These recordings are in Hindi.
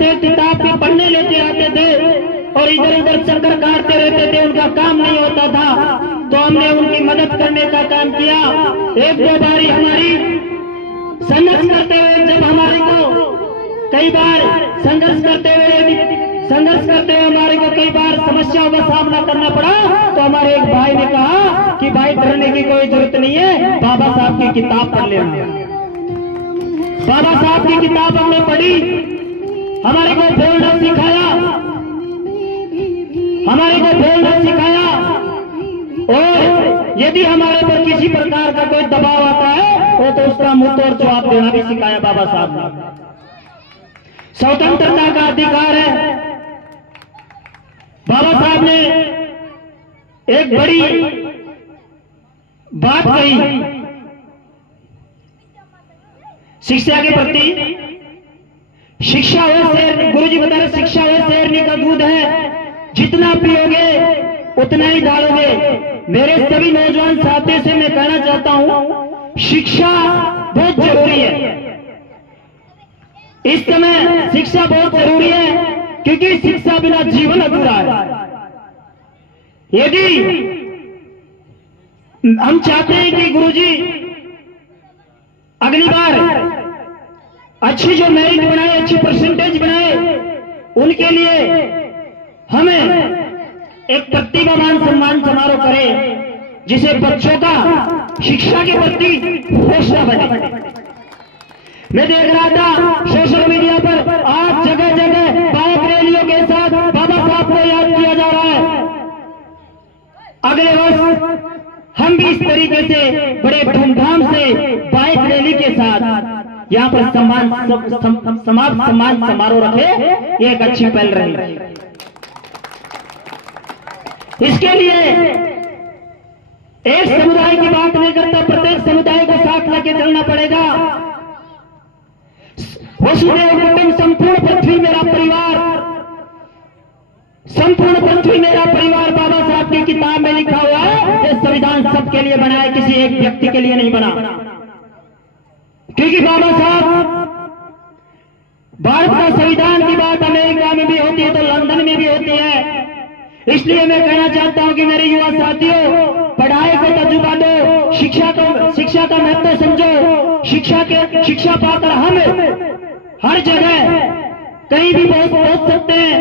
थे, किताब के पढ़ने लेके आते थे और इधर उधर चक्कर काटते रहते थे, उनका काम नहीं होता था। तो हमने उनकी मदद करने का काम किया। एक दो बारी हमारी संघर्ष करते हुए, जब हमारे को कई बार संघर्ष करते हुए हमारे को कई बार समस्याओं का सामना करना पड़ा, तो हमारे एक भाई ने कहा कि भाई डरने की कोई जरूरत नहीं है, बाबा साहब की किताब पढ़ लेना। बाबा साहब की किताब हमने पढ़ी, हमारे को बोलना सिखाया, और यदि हमारे पर किसी प्रकार का कोई दबाव आता है तो उसका मुंह तोड़ जवाब देना भी सिखाया बाबा साहब ने। स्वतंत्रता का अधिकार है। बाबा साहब ने एक बड़ी बात कही शिक्षा के प्रति। शिक्षा वो शेर, गुरुजी बता रहे, शिक्षा वो शेरनी का दूध है, जितना पियोगे उतना ही ढालोगे। मेरे सभी नौजवान साथियों से मैं कहना चाहता हूं, शिक्षा बहुत जरूरी है। इस समय शिक्षा बहुत जरूरी है, क्योंकि शिक्षा बिना जीवन अधूरा है। यदि हम चाहते हैं कि गुरुजी अगली बार अच्छी जो मेरिट बनाए, अच्छी परसेंटेज बनाए, उनके लिए हमें एक प्रतिभावान सम्मान समारोह करें, जिसे बच्चों का शिक्षा के प्रति हौसला बने। मैं देख रहा था सोशल मीडिया पर आज जगह जगह बाइक रैलियों के साथ बाबा साहब को याद किया जा रहा है। अगले वर्ष हम भी इस तरीके से बड़े धूमधाम से बाइक रैली के साथ यहाँ पर सम्मान समारोह रखे, ये एक अच्छी पहल रही। इसके लिए एक समुदाय की बात नहीं करता, प्रत्येक समुदाय को साथ लेके चलना पड़ेगा। वसुदेव कुटुंब, संपूर्ण पृथ्वी मेरा परिवार, संपूर्ण पृथ्वी मेरा परिवार बाबा साहब की किताब में लिखा हुआ है। ये संविधान सबके लिए बना है, किसी एक व्यक्ति के लिए नहीं बना। क्योंकि बाबा साहब, भारत का संविधान की बात अमेरिका में भी होती है तो लंदन में भी होती है। इसलिए मैं कहना चाहता हूं कि मेरे युवा साथियों, पढ़ाई को तजुर्बा दो, शिक्षा का महत्व समझो। शिक्षा पाकर हम हर जगह कहीं भी पहुंच सकते हैं,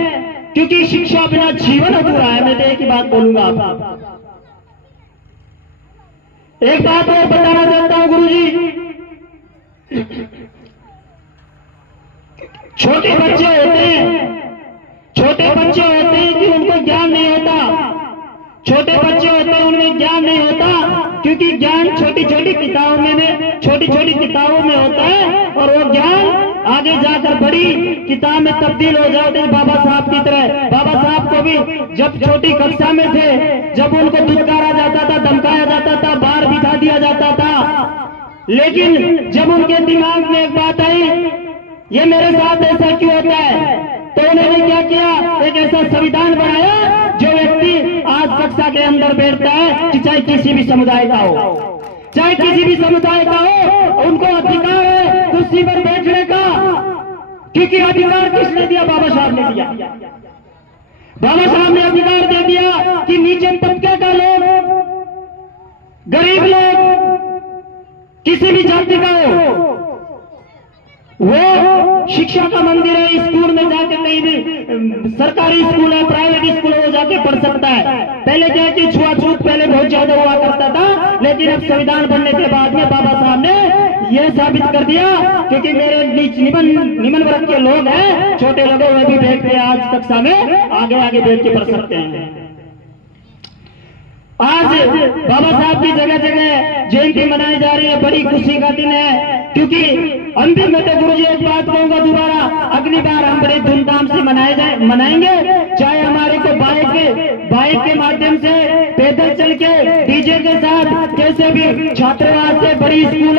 क्योंकि शिक्षा बिना जीवन अधूरा है। मैं तो एक ही बात बोलूंगा आपको। एक बात और बताना चाहता हूं गुरुजी, छोटे बच्चे होते हैं कि उनको ज्ञान नहीं होता। छोटे बच्चे होते हैं, उनमें ज्ञान नहीं होता, क्योंकि ज्ञान छोटी छोटी किताबों में होता है, और वो ज्ञान आगे जाकर बड़ी किताब में तब्दील हो जाते हैं। बाबा साहब की तरह, बाबा साहब को भी जब छोटी कक्षा में थे, जब उनको दुत्कारा जाता था, धमकाया जाता था, बाहर बिठा दिया जाता था, लेकिन जब उनके दिमाग में एक बात आई, ये मेरे साथ ऐसा क्यों होता है, तो उन्होंने क्या किया, एक ऐसा संविधान बनाया जो व्यक्ति आज कक्षा के अंदर बैठता है, कि चाहे किसी भी समुदाय का हो, उनको अधिकार है कुर्सी पर बैठने का। क्योंकि अधिकार किसने दिया? बाबा साहब ने दिया। बाबा साहब ने अधिकार दे दिया कि नीचे तबके का लोग, गरीब लोग, किसी भी जाति का हो, वो शिक्षा का मंदिर है, स्कूल में जाके कहीं भी, सरकारी स्कूल है, प्राइवेट स्कूल है, वो जाके पढ़ सकता है। पहले क्या कि छुआछूत पहले बहुत ज्यादा हुआ करता था, लेकिन अब संविधान बनने के बाद में बाबा साहब ने यह साबित कर दिया, क्योंकि मेरे निम्न वर्ग के लोग हैं, छोटे लोग वे भी बैठ के आज कक्षा में आगे बैठ के पढ़ सकते हैं। आज बाबा साहब की जगह जगह जयंती मनाई जा रही है, बड़ी खुशी का दिन है। क्योंकि अंतिम में तो गुरुजी एक बात कहूंगा दोबारा, अगली बार हम बड़े धूमधाम से मनाएंगे, चाहे हमारे को बाइक के माध्यम से, पैदल चल के, डीजे के साथ, कैसे भी, छात्रावास से बड़ी स्कूल